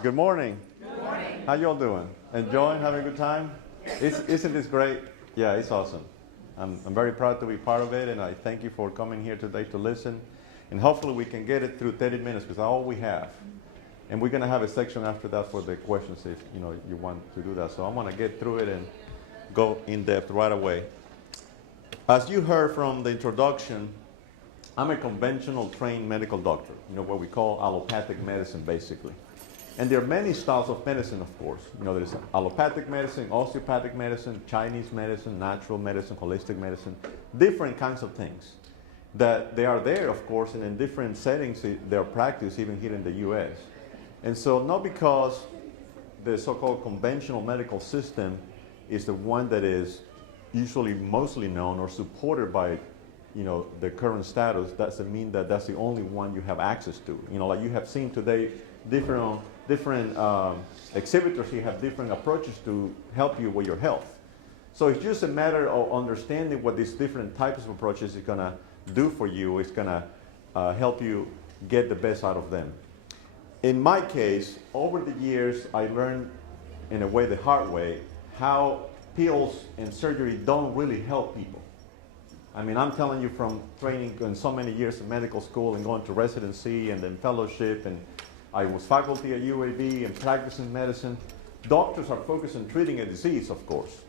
Good morning. Good morning. How y'all doing? Enjoying, having a good time? Isn't this great? Yeah, it's awesome. I'm very proud to be part of it, and I thank you for coming here today to listen. And hopefully we can get it through 30 minutes, because that's all we have. And we're going to have a section after that for the questions if you want to do that. So I'm going to get through it and go in depth right away. As you heard from the introduction, I'm a conventional trained medical doctor, what we call allopathic medicine, basically. And there are many styles of medicine, of course. There's allopathic medicine, osteopathic medicine, Chinese medicine, natural medicine, holistic medicine, different kinds of things. That they are there, of course, and in different settings they're practiced, even here in the US. And so not because the so-called conventional medical system is the one that is usually mostly known or supported by the current status, doesn't mean that that's the only one you have access to. Like you have seen today, different exhibitors here have different approaches to help you with your health. So it's just a matter of understanding what these different types of approaches is going to do for you. It's going to help you get the best out of them. In my case, over the years, I learned in a way, the hard way, how pills and surgery don't really help people. I mean, I'm telling you from training in so many years of medical school and going to residency and then fellowship, and I was faculty at UAB and practicing medicine. Doctors are focused on treating a disease, of course.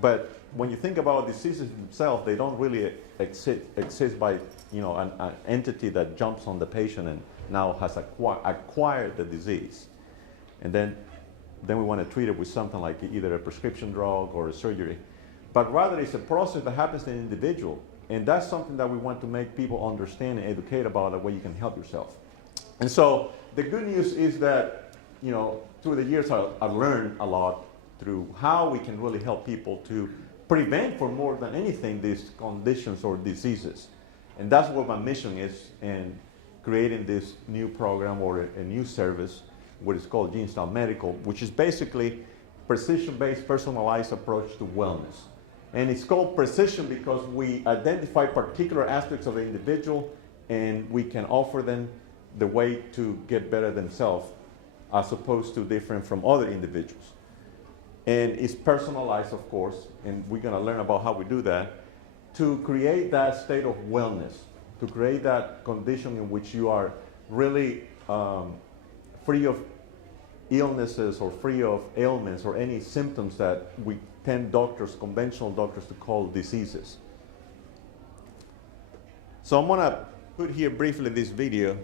But when you think about diseases themselves, they don't really exist by an entity that jumps on the patient and now has acquired the disease. And then we want to treat it with something like either a prescription drug or a surgery. But rather, it's a process that happens in an individual. And that's something that we want to make people understand and educate about, the way you can help yourself. And so the good news is that, through the years, I've learned a lot through how we can really help people to prevent, for more than anything, these conditions or diseases. And that's what my mission is in creating this new program or a new service, what is called Gene Style Medical, which is basically precision-based, personalized approach to wellness. And it's called precision because we identify particular aspects of the individual and we can offer them the way to get better themselves as opposed to different from other individuals. And it's personalized, of course, and we're going to learn about how we do that, to create that state of wellness, to create that condition in which you are really free of illnesses or free of ailments or any symptoms that we tend conventional doctors to call diseases. So I'm going to put here briefly this video.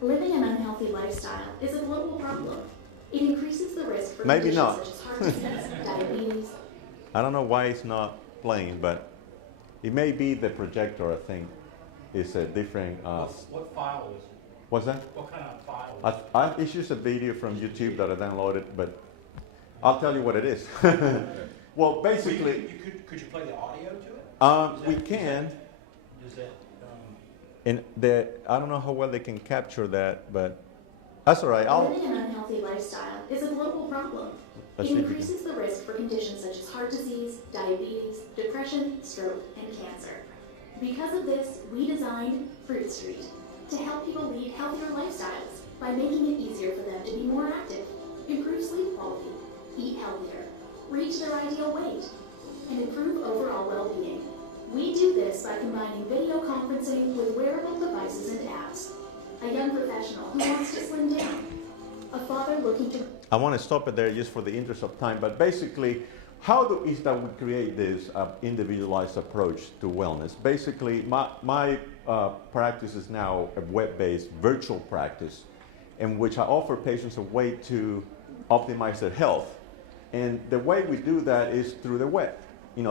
Living an unhealthy lifestyle is a global problem. It increases the risk for Maybe conditions not. such as heart disease, diabetes. I don't know why it's not playing, but it may be the projector, I think. It's a different... What file is it? What's that? What kind of file is it? It's just a video from YouTube that I downloaded, but I'll tell you what it is. Well, basically... Could you play the audio to it? We can. Is that... And I don't know how well they can capture that, but that's all right. Living an unhealthy lifestyle is a global problem. It increases the risk for conditions such as heart disease, diabetes, depression, stroke, and cancer. Because of this, we designed Fruit Street to help people lead healthier lifestyles by making it easier for them to be more active, improve sleep quality, eat healthier, reach their ideal weight, and improve overall well-being. We do this by combining video conferencing with wearable devices and apps. A young professional who wants to slim down. A father looking to... I want to stop it there just for the interest of time, but basically, how is that we create this individualized approach to wellness? Basically, my practice is now a web-based virtual practice in which I offer patients a way to optimize their health. And the way we do that is through the web.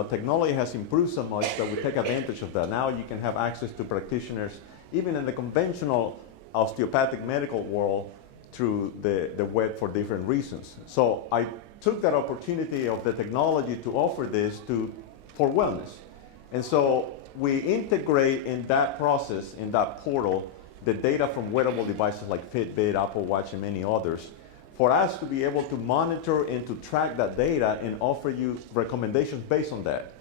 Technology has improved so much that we take advantage of that. Now you can have access to practitioners, even in the conventional osteopathic medical world, through the web for different reasons. So I took that opportunity of the technology to offer this for wellness. And so we integrate in that process, in that portal, the data from wearable devices like Fitbit, Apple Watch, and many others, for us to be able to monitor and to track that data and offer you recommendations based on that.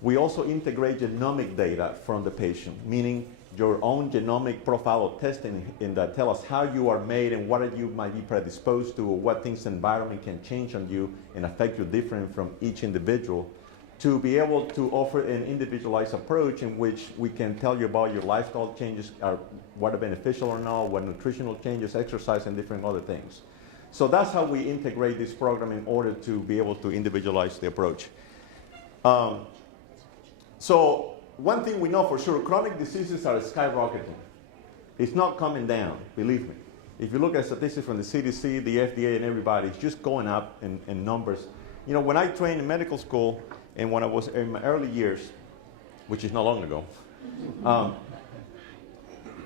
We also integrate genomic data from the patient, meaning your own genomic profile of testing and that tell us how you are made and what you might be predisposed to or what things the environment can change on you and affect you different from each individual, to be able to offer an individualized approach in which we can tell you about your lifestyle changes, what are beneficial or not, what nutritional changes, exercise, and different other things. So that's how we integrate this program in order to be able to individualize the approach. So one thing we know for sure, chronic diseases are skyrocketing. It's not coming down, believe me. If you look at statistics from the CDC, the FDA, and everybody, it's just going up in numbers. You know, when I trained in medical school, and when I was in my early years, which is not long ago,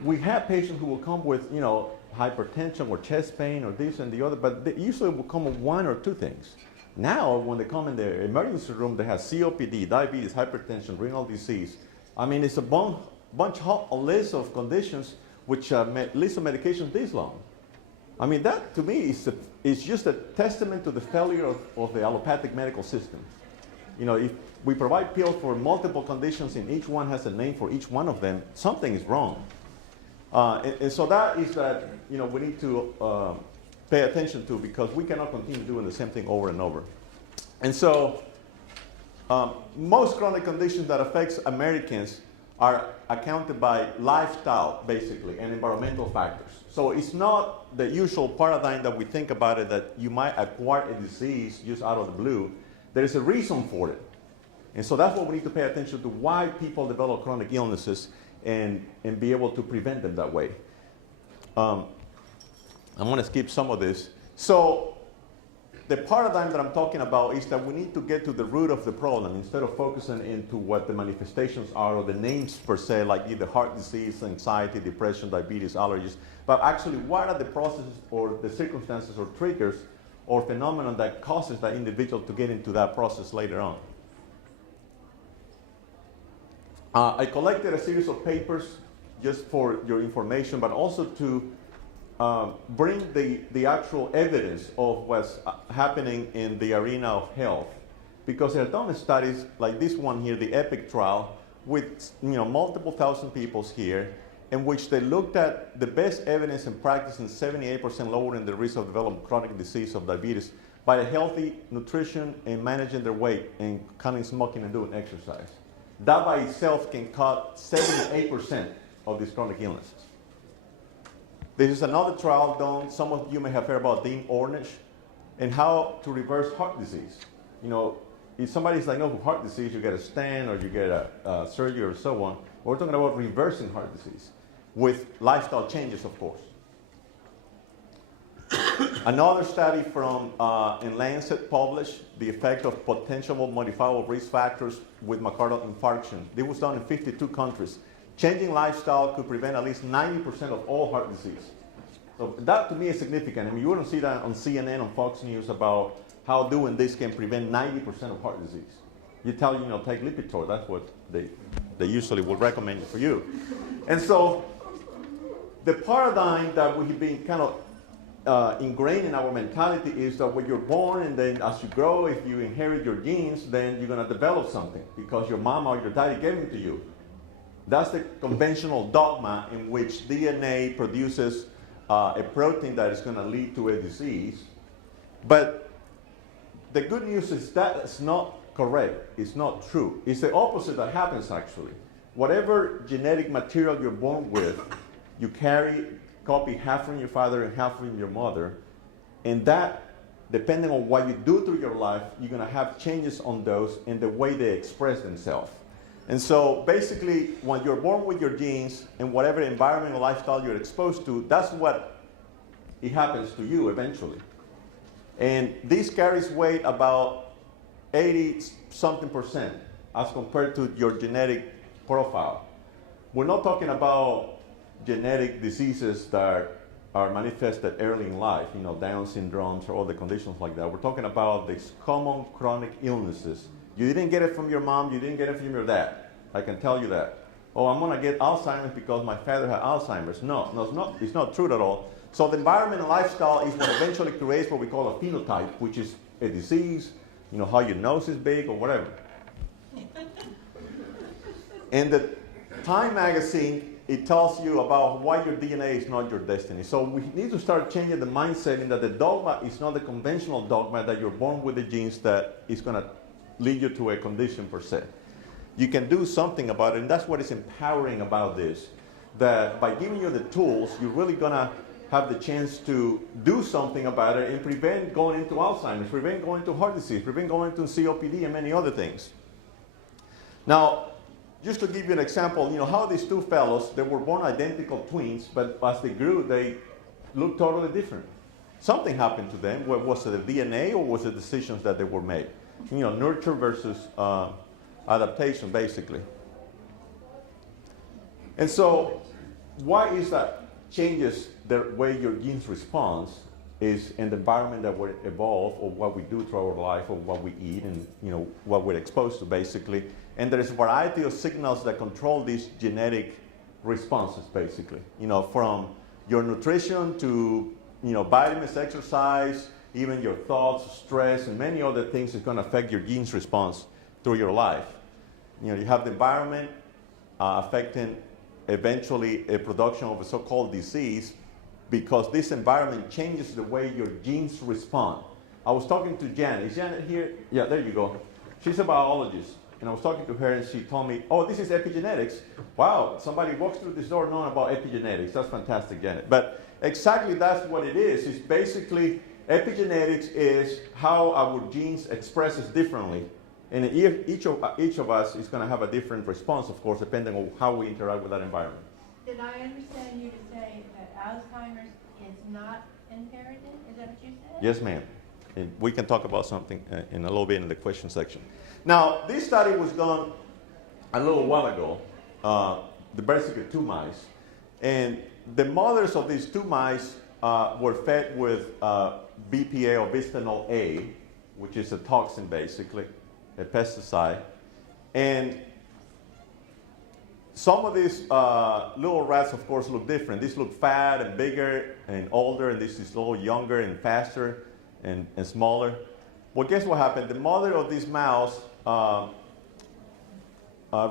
we had patients who will come with, you know, hypertension or chest pain or this and the other, but they usually will come with one or two things. Now, when they come in the emergency room, they have COPD, diabetes, hypertension, renal disease. I mean, it's a list of conditions which list of medications this long. I mean, that to me is just a testament to the failure of the allopathic medical system. You know, if we provide pills for multiple conditions and each one has a name for each one of them, something is wrong. And so that is that, you know, we need to pay attention to, because we cannot continue doing the same thing over and over. And so most chronic conditions that affects Americans are accounted by lifestyle, basically, and environmental factors. So it's not the usual paradigm that we think about it, that you might acquire a disease just out of the blue. There is a reason for it. And so that's what we need to pay attention to, why people develop chronic illnesses and be able to prevent them that way. I'm going to skip some of this. So the paradigm that I'm talking about is that we need to get to the root of the problem instead of focusing into what the manifestations are or the names per se, like either heart disease, anxiety, depression, diabetes, allergies, but actually what are the processes or the circumstances or triggers or phenomenon that causes that individual to get into that process later on. I collected a series of papers just for your information, but also to bring the actual evidence of what's happening in the arena of health. Because they've done studies like this one here, the EPIC trial, with multiple thousand people here, in which they looked at the best evidence and practice in 78% lowering the risk of developing chronic disease of diabetes by a healthy nutrition and managing their weight and cutting smoking and doing exercise. That by itself can cut 78% of these chronic illnesses. This is another trial done, some of you may have heard about Dean Ornish, and how to reverse heart disease. You know, if somebody's diagnosed with heart disease, you get a stent or you get a surgery or so on. We're talking about reversing heart disease with lifestyle changes, of course. Another study from in Lancet published the effect of potential modifiable risk factors with myocardial infarction. This was done in 52 countries. Changing lifestyle could prevent at least 90% of all heart disease. So that to me is significant. I mean, you wouldn't see that on CNN, on Fox News, about how doing this can prevent 90% of heart disease. You tell, take Lipitor. That's what they usually would recommend for you. And so the paradigm that we've been kind of ingrained in our mentality is that when you're born and then as you grow, if you inherit your genes, then you're going to develop something because your mama or your daddy gave it to you. That's the conventional dogma in which DNA produces a protein that is going to lead to a disease. But the good news is that it's not correct. It's not true. It's the opposite that happens, actually. Whatever genetic material you're born with, you copy half from your father and half from your mother. And that, depending on what you do through your life, you're going to have changes on those in the way they express themselves. And so basically, when you're born with your genes and whatever environment or lifestyle you're exposed to, that's what it happens to you eventually. And this carries weight about 80-something% as compared to your genetic profile. We're not talking about genetic diseases that are manifested early in life, Down syndromes or other conditions like that. We're talking about these common chronic illnesses. You didn't get it from your mom, you didn't get it from your dad. I can tell you that. Oh, I'm going to get Alzheimer's because my father had Alzheimer's. No, it's not true at all. So the environment and lifestyle is what eventually creates what we call a phenotype, which is a disease, how your nose is big or whatever. And the Time magazine it tells you about why your DNA is not your destiny. So we need to start changing the mindset in that the dogma is not the conventional dogma that you're born with the genes that is going to lead you to a condition per se. You can do something about it, and that's what is empowering about this. That by giving you the tools, you're really going to have the chance to do something about it and prevent going into Alzheimer's, prevent going into heart disease, prevent going into COPD and many other things. Now, just to give you an example, how these two fellows, they were born identical twins, but as they grew, they looked totally different. Something happened to them. Was it the DNA or was it decisions that they were made? Nurture versus adaptation, basically. And so, why is that? Changes the way your genes respond is in the environment that we evolve, or what we do through our life, or what we eat, and what we're exposed to, basically. And there is a variety of signals that control these genetic responses, basically. From your nutrition to vitamins, exercise, even your thoughts, stress, and many other things is going to affect your genes response through your life. You have the environment affecting eventually a production of a so-called disease, because this environment changes the way your genes respond. I was talking to Janet. Is Janet here? Yeah, there you go. She's a biologist. And I was talking to her and she told me, oh, this is epigenetics. Wow, somebody walks through this door knowing about epigenetics. That's fantastic, Janet. But exactly that's what it is. It's basically, epigenetics is how our genes expresses differently. And each of us is going to have a different response, of course, depending on how we interact with that environment. Did I understand you to say that Alzheimer's is not inherited? Is that what you said? Yes, ma'am. And we can talk about something in a little bit in the question section. Now, this study was done a little while ago, basically 2 mice. And the mothers of these 2 mice were fed with BPA or bisphenol A, which is a toxin, basically, a pesticide. And some of these little rats, of course, look different. These look fat and bigger and older, and this is a little younger and faster and smaller. Well, guess what happened? The mother of this mouse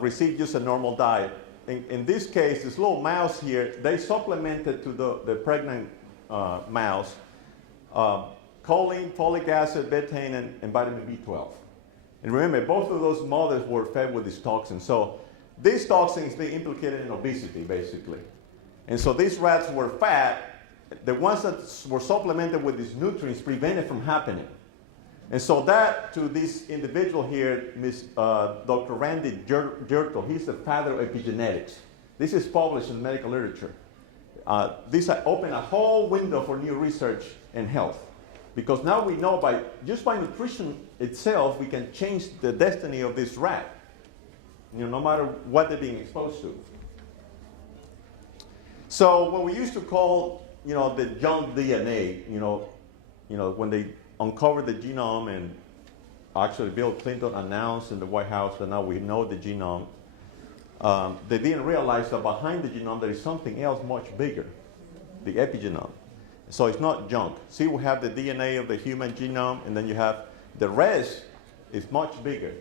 received just a normal diet. In this case, this little mouse here, they supplemented to the pregnant mouse choline, folic acid, betaine, and vitamin B12. And remember, both of those mothers were fed with this toxin. So this toxin is being implicated in obesity, basically. And so these rats were fat. The ones that were supplemented with these nutrients prevented from happening. And so that, to this individual here, Dr. Randy Jertel, he's the father of epigenetics. This is published in medical literature. This opened a whole window for new research in health. Because now we know just by nutrition itself, we can change the destiny of this rat, no matter what they're being exposed to. So what we used to call, the junk DNA, when they uncovered the genome, and actually Bill Clinton announced in the White House that now we know the genome, they didn't realize that behind the genome there is something else much bigger, the epigenome. So it's not junk. See, we have the DNA of the human genome, and then you have the rest is much bigger.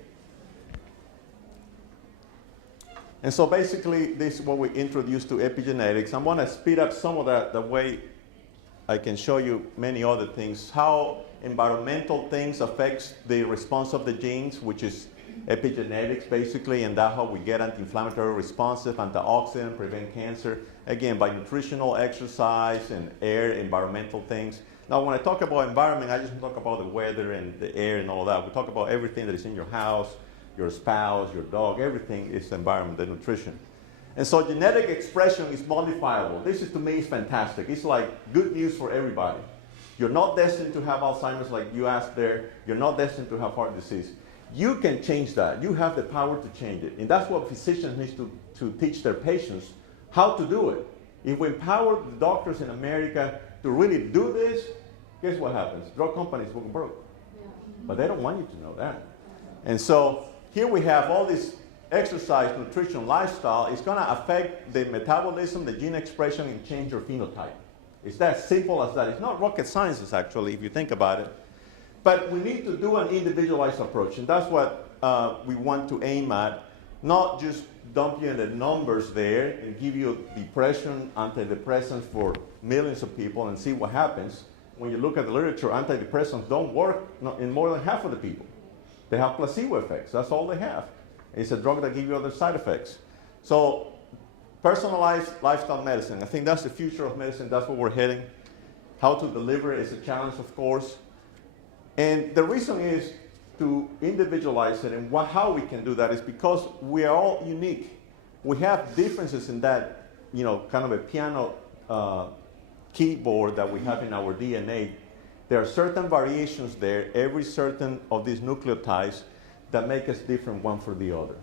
And so basically, this is what we introduced to epigenetics. I'm going to speed up some of that, the way I can show you many other things. How environmental things affects the response of the genes, which is epigenetics, basically, and that's how we get anti-inflammatory responsive, antioxidant, prevent cancer. Again, by nutritional, exercise, and air, environmental things. Now, when I talk about environment, I just talk about the weather and the air and all that. We talk about everything that is in your house, your spouse, your dog, everything is environment, the nutrition. And so genetic expression is modifiable. This is, to me, is fantastic. It's like good news for everybody. You're not destined to have Alzheimer's like you asked there. You're not destined to have heart disease. You can change that. You have the power to change it. And that's what physicians need to teach their patients how to do it. If we empower the doctors in America to really do this, guess what happens? Drug companies will go broke. But they don't want you to know that. And so here we have all this exercise, nutrition, lifestyle. It's going to affect the metabolism, the gene expression, and change your phenotype. It's that simple as that. It's not rocket science, actually, if you think about it. But we need to do an individualized approach, and that's what we want to aim at, not just dump you in the numbers there and give you depression, antidepressants for millions of people and see what happens. When you look at the literature, antidepressants don't work in more than half of the people. They have placebo effects. That's all they have. It's a drug that gives you other side effects. So personalized lifestyle medicine, I think that's the future of medicine. That's where we're heading. How to deliver is a challenge, of course. And the reason is to individualize it, and how we can do that is because we are all unique. We have differences in that, kind of a piano keyboard that we have in our DNA. There are certain variations there, every certain of these nucleotides that make us different one from the other.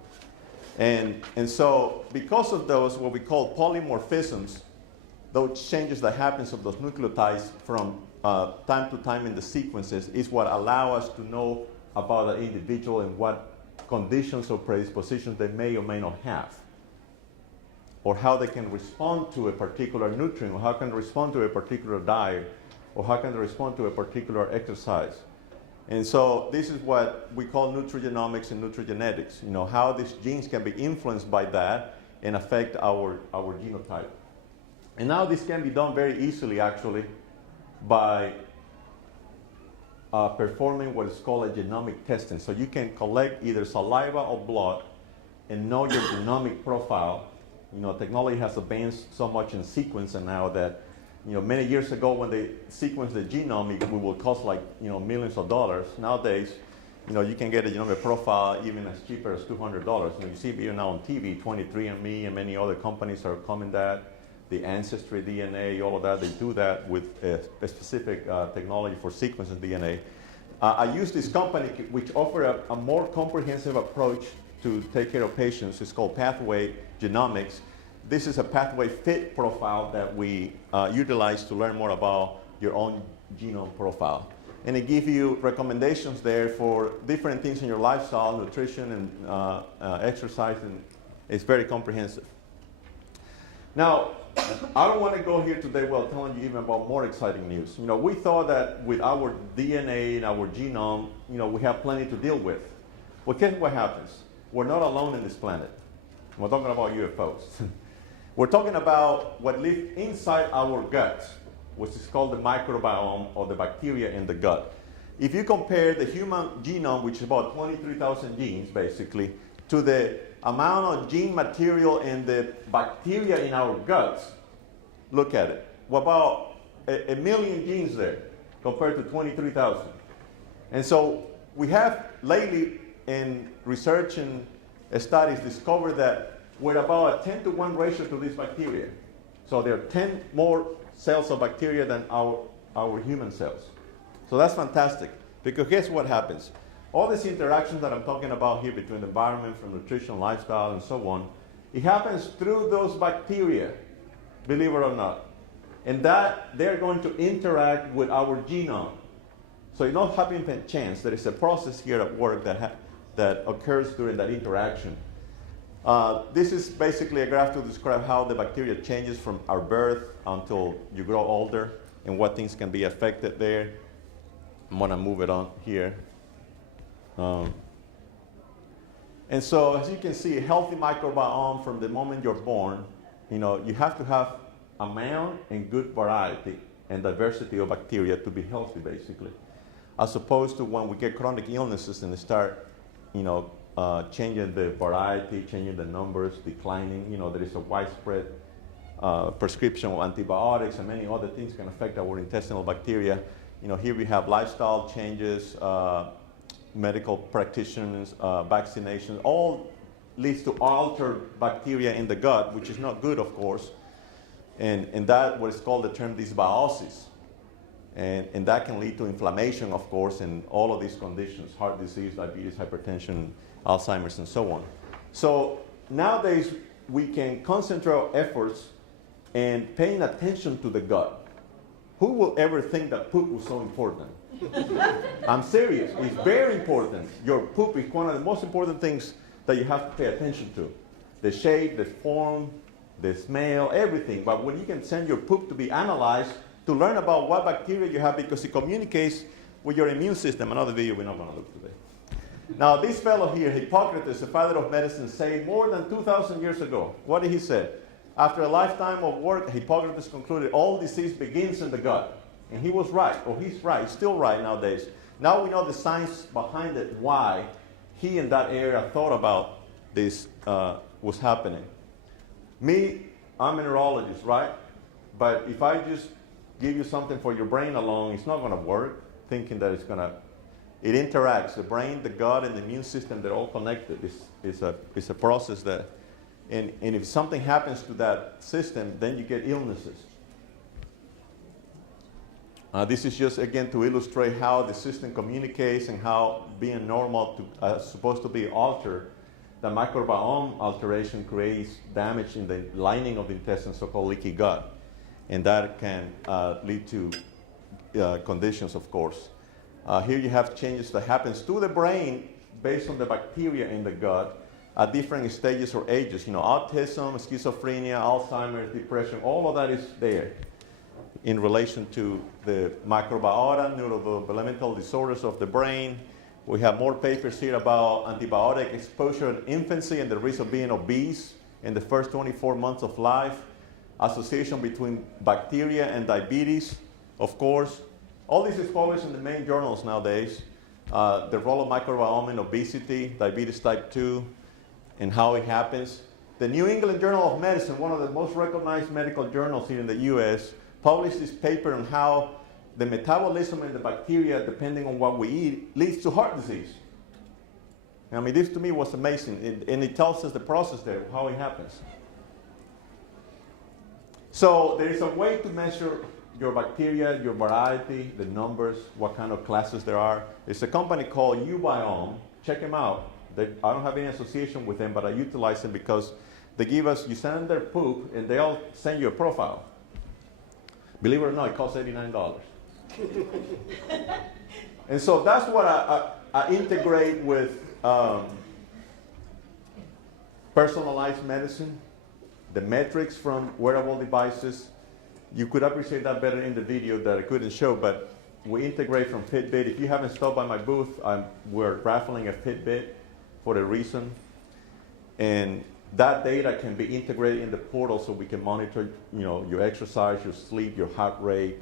And so because of those, what we call polymorphisms, those changes that happens of those nucleotides from time to time in the sequences is what allow us to know about an individual and what conditions or predispositions they may or may not have, or how they can respond to a particular nutrient, or how can they respond to a particular diet, or how can they respond to a particular exercise. And so this is what we call nutrigenomics and nutrigenetics, how these genes can be influenced by that and affect our genotype. And now this can be done very easily, actually, by performing what is called a genomic testing. So you can collect either saliva or blood and know your genomic profile. Technology has advanced so much in sequencing now that, many years ago when they sequenced the genome, it would cost like, millions of dollars. Nowadays, you can get a genomic profile even as cheaper as $200. You see even now on TV, 23andMe and many other companies are coming that. The Ancestry DNA, all of that, they do that with a specific technology for sequencing DNA. I use this company which offer a more comprehensive approach to take care of patients. It's called Pathway Genomics. This is a pathway fit profile that we utilize to learn more about your own genome profile. And it gives you recommendations there for different things in your lifestyle, nutrition and exercise, and it's very comprehensive. Now, I don't want to go here today without telling you even about more exciting news. We thought that with our DNA and our genome, we have plenty to deal with. Well, guess what happens? We're not alone in this planet. We're talking about UFOs. We're talking about what lives inside our guts, which is called the microbiome, or the bacteria in the gut. If you compare the human genome, which is about 23,000 genes, basically, to the amount of gene material in the bacteria in our guts, look at it. What about a million genes there compared to 23,000? And so we have lately in research and studies discovered that we're about a 10-to-1 ratio to these bacteria. So there are 10 more cells of bacteria than our human cells. So that's fantastic, because guess what happens? All these interactions that I'm talking about here between the environment, from nutrition, lifestyle, and so on, it happens through those bacteria, believe it or not. And that they're going to interact with our genome. So it don't happen by chance. There is a process here at work that occurs during that interaction. This is basically a graph to describe how the bacteria changes from our birth until you grow older and what things can be affected there. I'm going to move it on here. And so, as you can see, a healthy microbiome from the moment you're born, you have to have amount and good variety and diversity of bacteria to be healthy, basically. As opposed to when we get chronic illnesses and they start, changing the variety, changing the numbers, declining. There is a widespread prescription of antibiotics and many other things can affect our intestinal bacteria. Here we have lifestyle changes, medical practitioners, vaccinations, all leads to altered bacteria in the gut, which is not good, of course. And that what is called the term dysbiosis. And that can lead to inflammation, of course, in all of these conditions, heart disease, diabetes, hypertension, Alzheimer's, and so on. So nowadays, we can concentrate our efforts in paying attention to the gut. Who will ever think that poop was so important? I'm serious. It's very important. Your poop is one of the most important things that you have to pay attention to. The shape, the form, the smell, everything. But when you can send your poop to be analyzed to learn about what bacteria you have, because it communicates with your immune system. Another video we're not going to look today. Now, this fellow here, Hippocrates, the father of medicine, said more than 2,000 years ago. What did he say? After a lifetime of work, Hippocrates concluded all disease begins in the gut. And he was right, or he's right, he's still right nowadays. Now we know the science behind it, why he in that area thought about this was happening. Me, I'm a neurologist, right? But if I just give you something for your brain alone, it's not going to work, thinking that it's going to. It interacts. The brain, the gut, and the immune system, they're all connected. It's a process that, and if something happens to that system, then you get illnesses. This is just, again, to illustrate how the system communicates and how being normal supposed to be altered. The microbiome alteration creates damage in the lining of the intestine, so-called leaky gut. And that can lead to conditions, of course. Here you have changes that happens to the brain based on the bacteria in the gut at different stages or ages. Autism, schizophrenia, Alzheimer's, depression, all of that is there in relation to the microbiota, neurodevelopmental disorders of the brain. We have more papers here about antibiotic exposure in infancy and the risk of being obese in the first 24 months of life, association between bacteria and diabetes, of course. All this is published in the main journals nowadays. The role of microbiome in obesity, diabetes type 2, and how it happens. The New England Journal of Medicine, one of the most recognized medical journals here in the US, published this paper on how the metabolism in the bacteria, depending on what we eat, leads to heart disease. I mean, this to me was amazing, and it tells us the process there, how it happens. So there is a way to measure your bacteria, your variety, the numbers, what kind of classes there are. It's a company called Ubiome. Check them out. I don't have any association with them, but I utilize them because they give us, you send them their poop, and they'll send you a profile. Believe it or not, it costs $89. And so that's what I integrate with personalized medicine, the metrics from wearable devices. You could appreciate that better in the video that I couldn't show, but we integrate from Fitbit. If you haven't stopped by my booth, we're raffling a Fitbit for a reason. And that data can be integrated in the portal so we can monitor, your exercise, your sleep, your heart rate.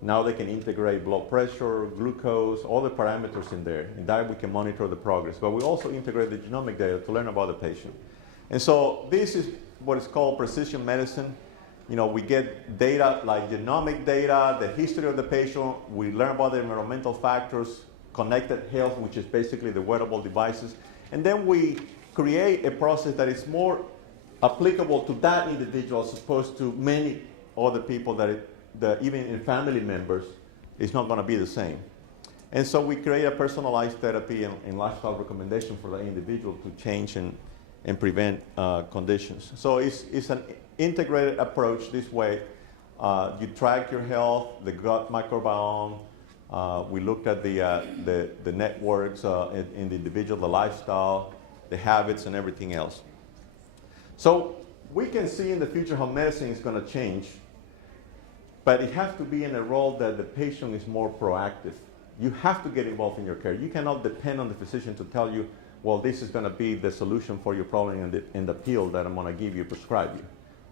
Now they can integrate blood pressure, glucose, all the parameters in there. And that we can monitor the progress. But we also integrate the genomic data to learn about the patient. And so this is what is called precision medicine. We get data like genomic data, the history of the patient. We learn about the environmental factors, connected health, which is basically the wearable devices. And then we create a process that is more applicable to that individual as opposed to many other people that even in family members, it's not going to be the same. And so we create a personalized therapy and lifestyle recommendation for the individual to change and prevent conditions. So it's an integrated approach this way. You track your health, the gut microbiome. We looked at the networks in the individual, the lifestyle, the habits, and everything else. So we can see in the future how medicine is going to change, but it has to be in a role that the patient is more proactive. You have to get involved in your care. You cannot depend on the physician to tell you, well, this is going to be the solution for your problem in the pill that I'm going to give you, prescribe you.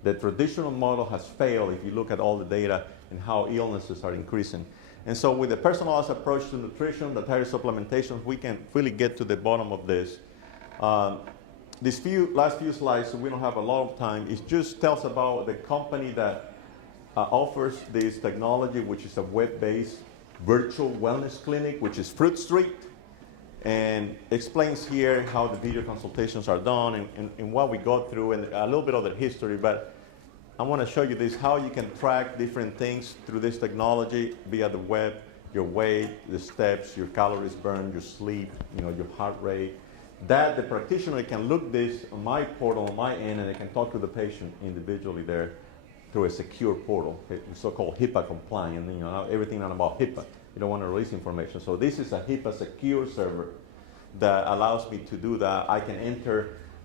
The traditional model has failed if you look at all the data and how illnesses are increasing. And so with the personalized approach to nutrition, the dietary supplementations, we can really get to the bottom of this. These last few slides, so we don't have a lot of time, it just tells about the company that offers this technology, which is a web-based virtual wellness clinic, which is Fruit Street, and explains here how the video consultations are done and what we go through and a little bit of the history. But I want to show you this, how you can track different things through this technology via the web, your weight, the steps, your calories burned, your sleep, your heart rate. That the practitioner can look this on my portal, on my end, and they can talk to the patient individually there through a secure portal, so-called HIPAA compliant. Everything not about HIPAA. You don't want to release information. So this is a HIPAA secure server that allows me to do that. I can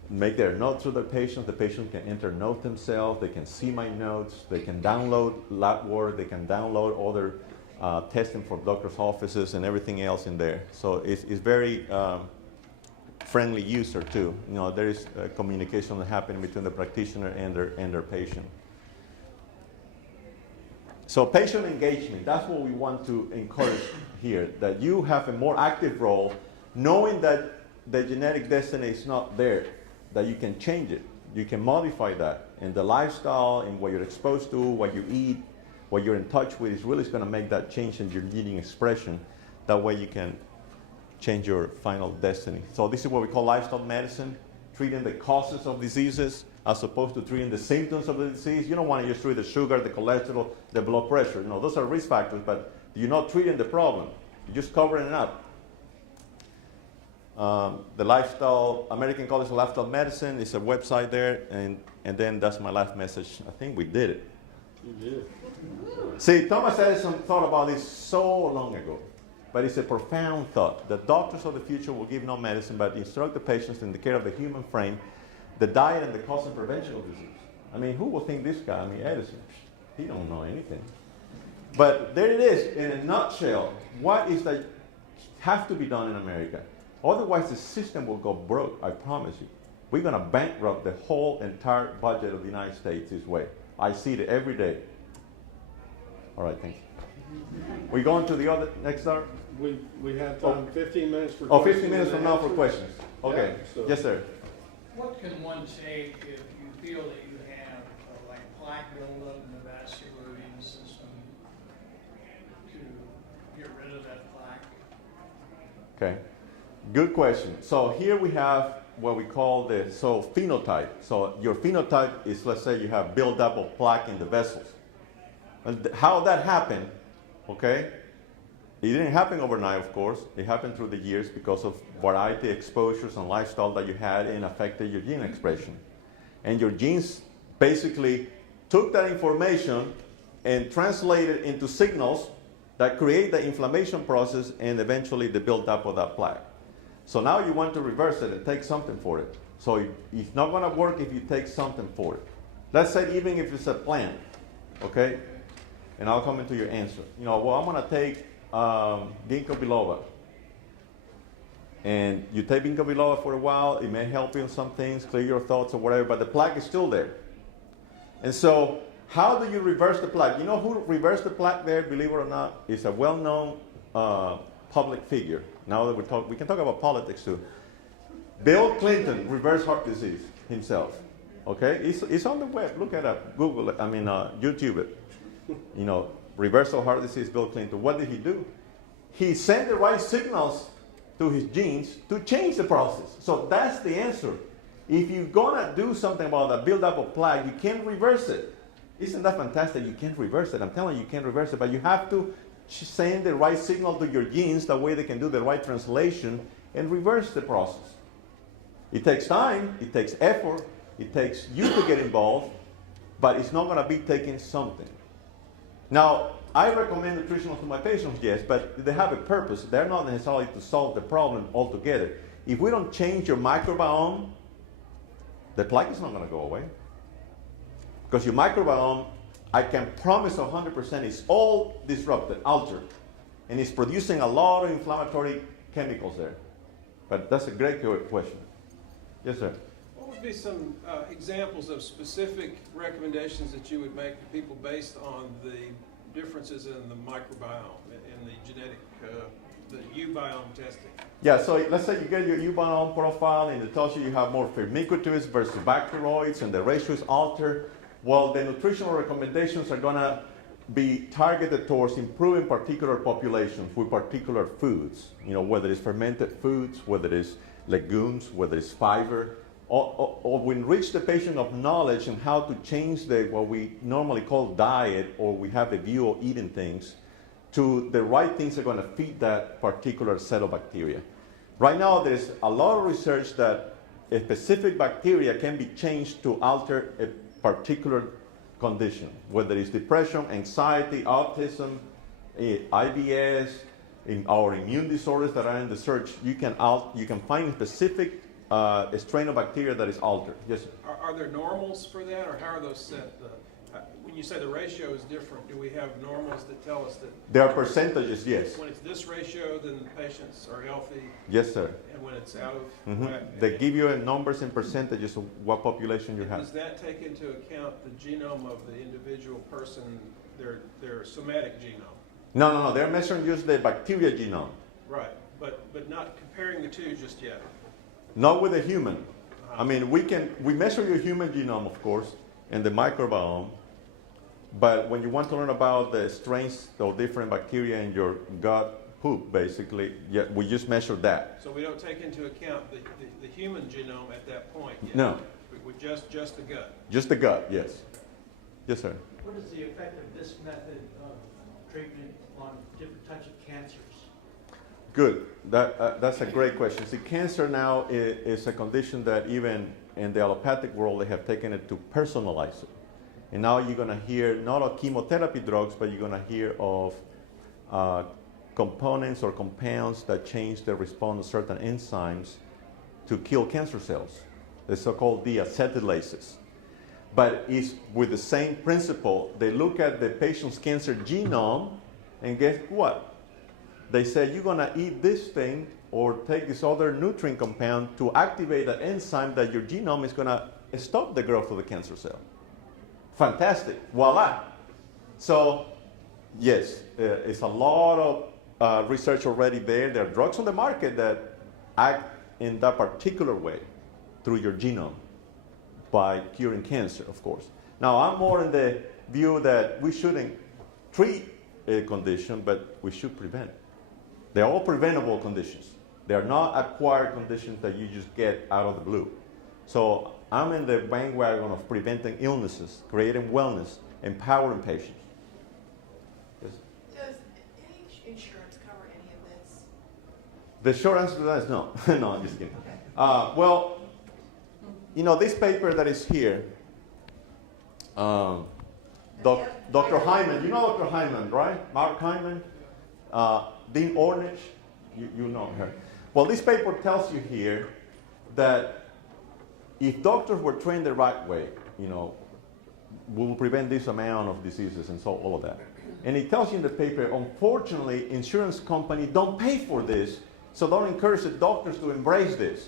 make their notes to the patient. The patient can enter notes themselves. They can see my notes. They can download lab work. They can download other testing for doctors' offices and everything else in there. So it's very friendly user too. There is communication happening between the practitioner and their patient. So patient engagement, that's what we want to encourage here, that you have a more active role, knowing that the genetic destiny is not there, that you can change it. You can modify that. And the lifestyle and what you're exposed to, what you eat, what you're in touch with is really going to make that change in your gene expression. That way you can change your final destiny. So this is what we call lifestyle medicine, treating the causes of diseases as opposed to treating the symptoms of the disease. You don't want to just treat the sugar, the cholesterol, the blood pressure. No, those are risk factors, but you're not treating the problem. You're just covering it up. The lifestyle, American College of Lifestyle Medicine is a website there, and then that's my last message. I think we did it. You did. See, Thomas Edison thought about this so long ago, but it's a profound thought. The doctors of the future will give no medicine, but instruct the patients in the care of the human frame, the diet, and the cause and prevention of disease. I mean, who will think this guy, Edison, he don't know anything. But there it is, in a nutshell, what is that have to be done in America? Otherwise, the system will go broke, I promise you. We're going to bankrupt the whole entire budget of the United States this way. I see it every day. All right, thanks. We going to the other next start? We have time, 15 minutes for questions. Oh, 15 minutes from now for questions. Okay. Yeah, so- Yes, sir. What can one say if you feel that you have like plaque buildup in the vascular immune system to get rid of that plaque? Okay. Good question. So here we have what we call the phenotype. So your phenotype is, let's say you have buildup of plaque in the vessels. And how that happened, okay? It didn't happen overnight, of course. It happened through the years because of variety, exposures, and lifestyle that you had and affected your gene expression. And your genes basically took that information and translated into signals that create the inflammation process and eventually the buildup of that plaque. So now you want to reverse it and take something for it. So it's not going to work if you take something for it. Let's say even if it's a plant, okay? And I'll come into your answer. I'm going to take ginkgo biloba. And you take ginkgo biloba for a while. It may help you in some things, clear your thoughts or whatever, but the plaque is still there. And so how do you reverse the plaque? You know who reversed the plaque there, believe it or not? Is a well-known public figure. Now that we can talk about politics too. Bill Clinton reversed heart disease himself. Okay, it's on the web. Look at it. Google it. YouTube it. Reversal heart disease, Bill Clinton. What did he do? He sent the right signals to his genes to change the process. So that's the answer. If you're gonna do something about the buildup of plaque, you can't reverse it. Isn't that fantastic? You can't reverse it. I'm telling you, you can't reverse it, but you have to send the right signal to your genes, that way they can do the right translation and reverse the process. It takes time, it takes effort, it takes you to get involved, but it's not going to be taking something. Now, I recommend nutritionals to my patients, yes, but they have a purpose. They're not necessarily to solve the problem altogether. If we don't change your microbiome, the plaque is not going to go away. Because your microbiome, I can promise 100% is all disrupted, altered. And it's producing a lot of inflammatory chemicals there. But that's a great question. Yes, sir. What would be some examples of specific recommendations that you would make to people based on the differences in the microbiome, in the genetic, the U-biome testing? Yeah, so let's say you get your U-biome profile and it tells you have more firmicutes versus bacteroids and the ratio is altered. Well, the nutritional recommendations are going to be targeted towards improving particular populations with particular foods, whether it's fermented foods, whether it's legumes, whether it's fiber, or we enrich the patient of knowledge on how to change what we normally call diet, or we have the view of eating things, to the right things that are going to feed that particular set of bacteria. Right now, there's a lot of research that a specific bacteria can be changed to alter a particular condition, whether it's depression, anxiety, autism, IBS, in our immune disorders that are in the search, you can find a specific strain of bacteria that is altered. Yes, sir. Are there normals for that, or how are those set? when you say the ratio is different, do we have normals that tell us that There are percentages, yes. when it's this ratio, then the patients are healthy, Yes, sir. and when it's out of Mhm. whack? They give you numbers and percentages of what population you have. Does that take into account the genome of the individual person, their somatic genome? No. They're measuring just the bacteria genome, Right, but not comparing the two just yet. not with the human. I mean, we measure your human genome, of course, and the microbiome. But when you want to learn about the strains of different bacteria in your gut poop, basically, yeah, we just measure that. So we don't take into account the human genome at that point yet? No, With just the gut? just the gut, yes. Yes, sir. What is the effect of this method of treatment on different types of cancers? Good. That's a great question. See, cancer now is a condition that even in the allopathic world, they have taken it to personalize it. And now you're going to hear not of chemotherapy drugs, but you're going to hear of components or compounds that change the response to certain enzymes to kill cancer cells, the so-called deacetylases. But it's with the same principle. They look at the patient's cancer genome, and guess what? They say you're going to eat this thing or take this other nutrient compound to activate an enzyme that your genome is going to stop the growth of the cancer cell. Fantastic. Voila. So, yes, it's a lot of research already there. There are drugs on the market that act in that particular way through your genome by curing cancer, of course. Now, I'm more in the view that we shouldn't treat a condition, but we should prevent it. They're all preventable conditions. They're not acquired conditions that you just get out of the blue. So I'm in the bandwagon of preventing illnesses, creating wellness, empowering patients. Yes. Does any insurance cover any of this? The short answer to that is no. No, I'm just kidding. Well, you know, this paper that is here, Dr. Hyman, you know Dr. Hyman, right? Mark Hyman, Dean Ornish, you know her. Well, this paper tells you here that if doctors were trained the right way, you know, we will prevent this amount of diseases and so all of that. And it tells you in the paper, unfortunately, insurance companies don't pay for this, so don't encourage the doctors to embrace this.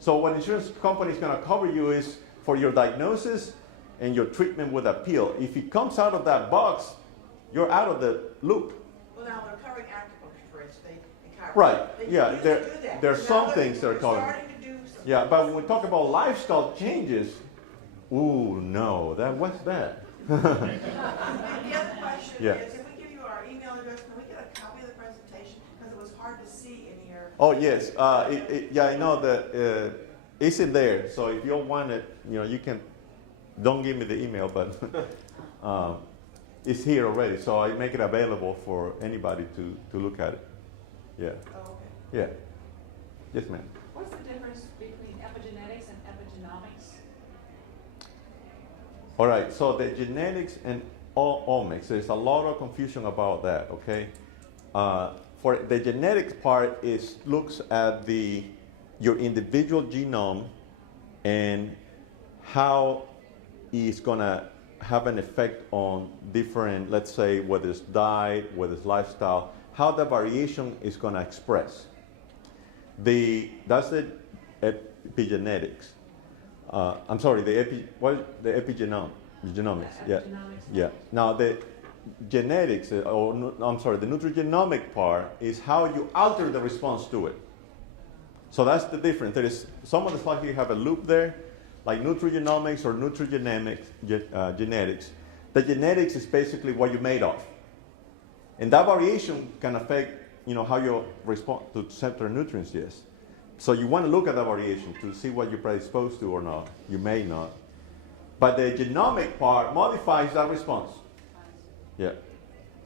So what insurance company is going to cover you is for your diagnosis and your treatment with a pill. If it comes out of that box, you're out of the loop. Well, now they're covering acupuncture, for instance. They cover. Right. They Yeah. used to do that. There are Now some they're- things that are they're covered. starting to do some. Yeah, but when we talk about lifestyle changes, ooh, no, what's that? The other question Yeah. is, if we give you our email address, can we get a copy of the presentation? Because it was hard to see in here. Oh yes, yeah, I know that it's in there. So if you want it, you know, you can. Don't give me the email, but it's here already. So I make it available for anybody to look at it. Yeah, Oh, okay. yeah. Yes, ma'am. What's the difference between epigenetics and epigenomics? All right. So the genetics and omics. There's a lot of confusion about that. Okay. For the genetics part, looks at your individual genome and how it's gonna have an effect on different, let's say, whether it's diet, whether it's lifestyle, how the variation is gonna express. That's the epigenetics. I'm sorry, the epigenome, genomics. Yeah, Epigenomics. yeah. Now the genetics, the nutrigenomic part is how you alter the response to it. So that's the difference. There is some of the slides here have a loop there, like nutrigenomics or nutrigenetics. The genetics is basically what you're made of, and that variation can affect, you know, how you respond to certain nutrients. Yes. So you want to look at that variation to see what you're predisposed to or not. You may not, but the genomic part modifies that response. Yeah,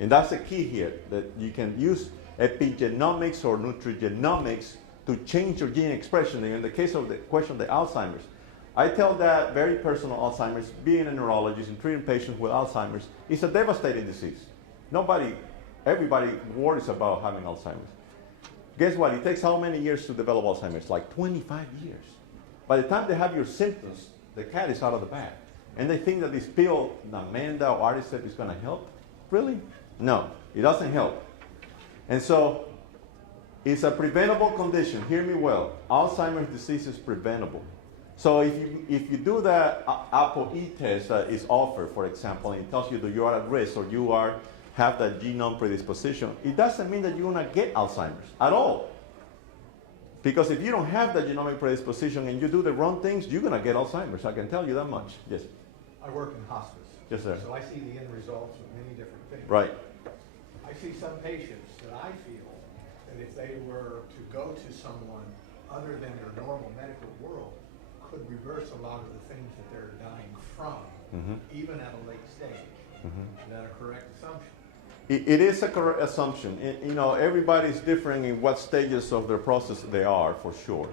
and that's the key here, that you can use epigenomics or nutrigenomics to change your gene expression. And in the case of the question of the Alzheimer's, I tell that very personal Alzheimer's, being a neurologist and treating patients with Alzheimer's, is a devastating disease. Everybody worries about having Alzheimer's. Guess what? It takes how many years to develop Alzheimer's? Like 25 years. By the time they have your symptoms, the cat is out of the bag. And they think that this pill, Namenda or Aricept, is going to help. Really? No, it doesn't help. And so, it's a preventable condition. Hear me well. Alzheimer's disease is preventable. So if you do that ApoE test that is offered, for example, and it tells you that you are at risk or you have that genome predisposition, it doesn't mean that you're going to get Alzheimer's at all. Because if you don't have that genomic predisposition and you do the wrong things, you're going to get Alzheimer's. I can tell you that much. Yes? I work in hospice. Yes, sir. So I see the end results of many different things. Right. I see some patients that I feel that if they were to go to someone other than their normal medical world, could reverse a lot of the things that they're dying from, even at a late stage. Is that a correct assumption? It is a correct assumption. Everybody's different in what stages of their process they are, for sure.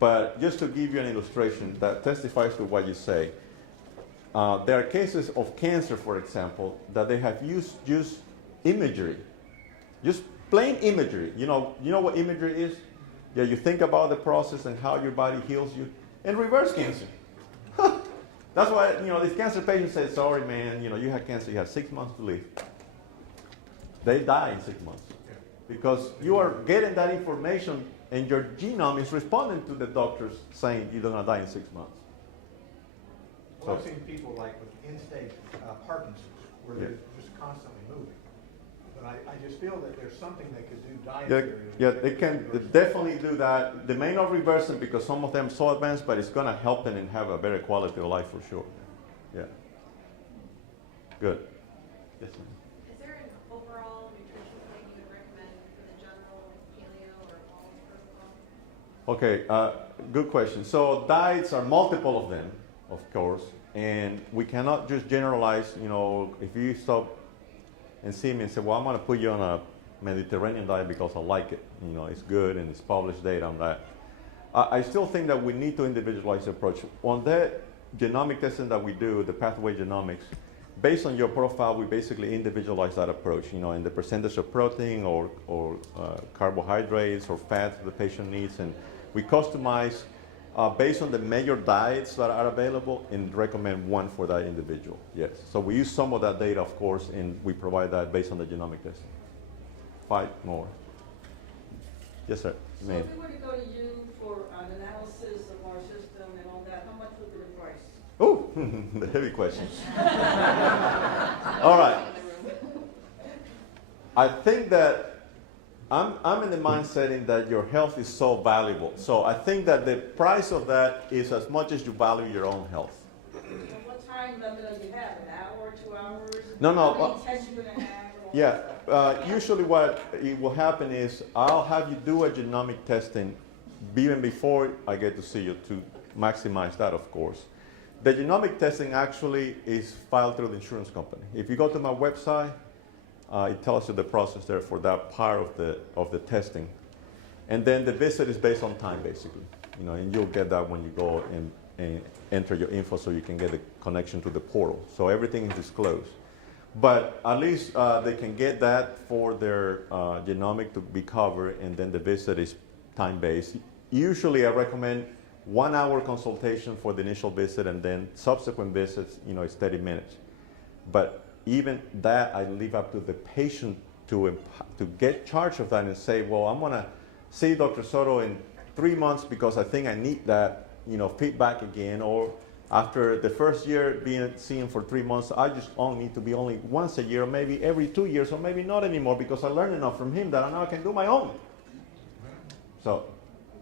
But just to give you an illustration that testifies to what you say, there are cases of cancer, for example, that they have used imagery, just plain imagery. You know what imagery is? Yeah, you think about the process and how your body heals you, and reverse cancer. That's why these cancer patients say, "Sorry, man, you had cancer. You had 6 months to live." They die in 6 months because you are getting that information, and your genome is responding to the doctors saying you're gonna die in 6 months. Well, I've seen people like with end-stage Parkinson's, where they're just constantly moving. But I just feel that there's something they could do dietary. Yeah, they can definitely do that. They may not reverse it because some of them are so advanced, but it's going to help them and have a better quality of life for sure. Yeah. Good. Yes, ma'am. Is there an overall nutrition thing you would recommend for the general paleo or wellness protocol? Okay, good question. So diets are multiple of them, of course, and we cannot just generalize. If you stop and see me and say, well, I'm going to put you on a Mediterranean diet because I like it. It's good and it's published data on that. I still think that we need to individualize the approach. On that genomic testing that we do, the pathway genomics, based on your profile, we basically individualize that approach, in the percentage of protein or carbohydrates or fats the patient needs. And we customize based on the major diets that are available and recommend one for that individual. Yes. So we use some of that data, of course, and we provide that based on the genomic testing. 5 more. Yes, sir. So if we were to go to you for an analysis of our system and all that, how much would be the price? Oh, the heavy question. All right. I think that I'm in the mindset in that your health is so valuable. So I think that the price of that is as much as you value your own health. And what time limit do you have? An hour, 2 hours? No. How many tests you're going to have? Yeah. Usually what it will happen is I'll have you do a genomic testing even before I get to see you to maximize that, of course. The genomic testing actually is filed through the insurance company. If you go to my website, it tells you the process there for that part of the testing. And then the visit is based on time, basically. And you'll get that when you go and enter your info so you can get a connection to the portal. So everything is disclosed. But at least they can get that for their genomic to be covered, and then the visit is time-based. Usually I recommend 1 hour consultation for the initial visit, and then subsequent visits, it's 30 minutes. But even that, I leave up to the patient to get charge of that and say, well, I'm going to see Dr. Soto in 3 months because I think I need that, feedback again. Or after the first year being seen for 3 months, I just only need to be only once a year, or maybe every 2 years, or maybe not anymore because I learned enough from him that I now can do my own. So,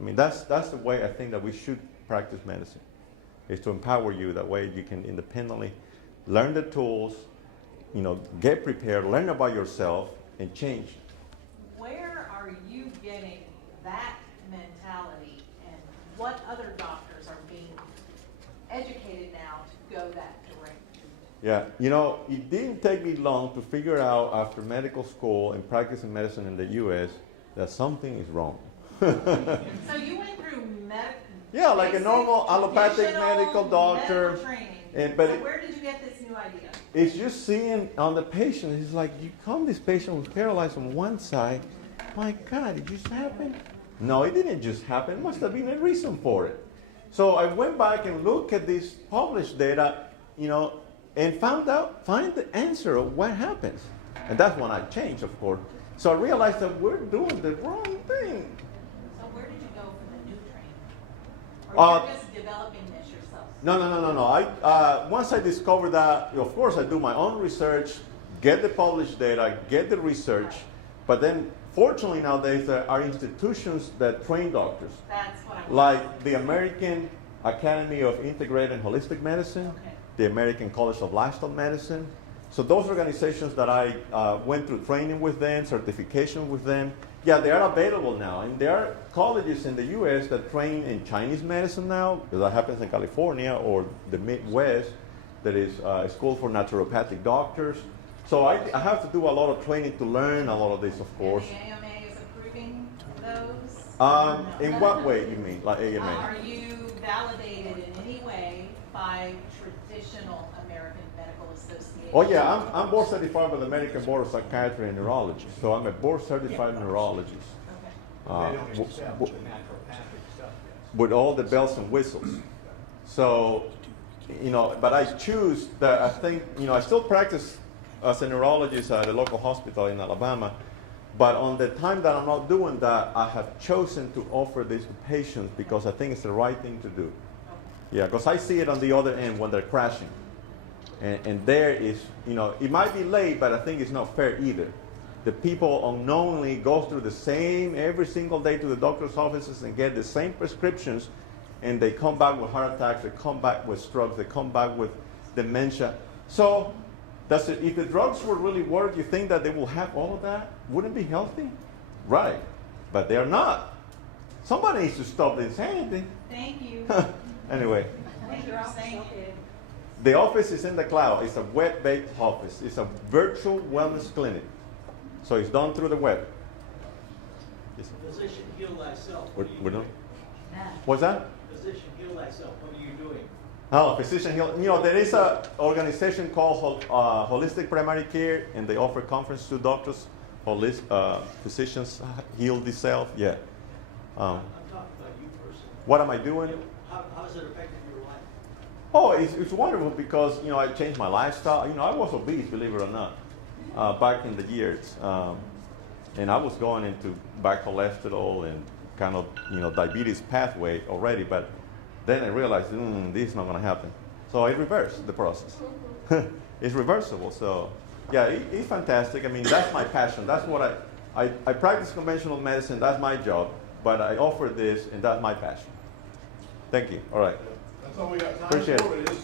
that's the way I think that we should practice medicine, is to empower you. That way you can independently learn the tools, get prepared, learn about yourself, and change. Where are you getting that mentality, and what other doctors are being educated now to go that direction? Yeah, it didn't take me long to figure out after medical school and practicing medicine in the U.S. that something is wrong. So you went through yeah, like a normal allopathic medical doctor. Medical training. But so where did you get this new idea? It's just seeing on the patient. It's like, you come, this patient was paralyzed on one side. My God, it just happened? No, it didn't just happen. It must have been a reason for it. So I went back and looked at this published data and find the answer of what happens. And that's when I changed, of course. So I realized that we're doing the wrong thing. So where did you go for the new training? Or you're just developing this yourself? No. Once I discovered that, of course, I do my own research, get the published data, get the research, but then fortunately nowadays there are institutions that train doctors. That's what I want. Like the American Academy of Integrated and Holistic Medicine, Okay. the American College of Lifestyle Medicine. So those organizations that I went through training with them, certification with them, yeah, they are available now. And there are colleges in the U.S. that train in Chinese medicine now, because that happens in California or the Midwest, that is a school for naturopathic doctors. So I have to do a lot of training to learn a lot of this, of course. And the AMA is approving those? In what way you mean, like AMA? Are you validated in any way by traditional American Medical Association? Oh yeah, I'm board certified by the American Board of Psychiatry and Neurology. So I'm a board certified neurologist. Okay. They don't accept the naturopathic stuff yet. With all the bells and whistles. So, but I choose that. I think, I still practice as a neurologist at a local hospital in Alabama. But on the time that I'm not doing that, I have chosen to offer this to patients because I think it's the right thing to do. Yeah, because I see it on the other end when they're crashing. And there is, it might be late, but I think it's not fair either. The people unknowingly go through the same every single day to the doctor's offices and get the same prescriptions, and they come back with heart attacks, they come back with strokes, they come back with dementia. So, if the drugs would really work, you think that they will have all of that? Wouldn't it be healthy? Right, but they are not. Somebody needs to stop the insanity. Thank you. Anyway. Thank you for saying it. The office is in the cloud. It's a web-based office. It's a virtual wellness clinic. So it's done through the web. Physician, heal thyself. We're What are you done? doing? What's that? Physician, heal thyself. What are you doing? Oh, Physician Heal. There is an organization called Holistic Primary Care, and they offer conference to doctors. Physicians heal themselves. Yeah. I'm talking about you personally. What am I doing? How has it affected your life? Oh, it's wonderful because, I changed my lifestyle. I was obese, believe it or not, back in the years. And I was going into bad cholesterol and kind of, diabetes pathway already. But then I realized, this is not going to happen. So I reversed the process. It's reversible. So, yeah, it's fantastic. I mean, that's my passion. That's what I practice conventional medicine. That's my job. But I offer this, and that's my passion. Thank you. All right. That's all we got time Appreciate for. it. But it is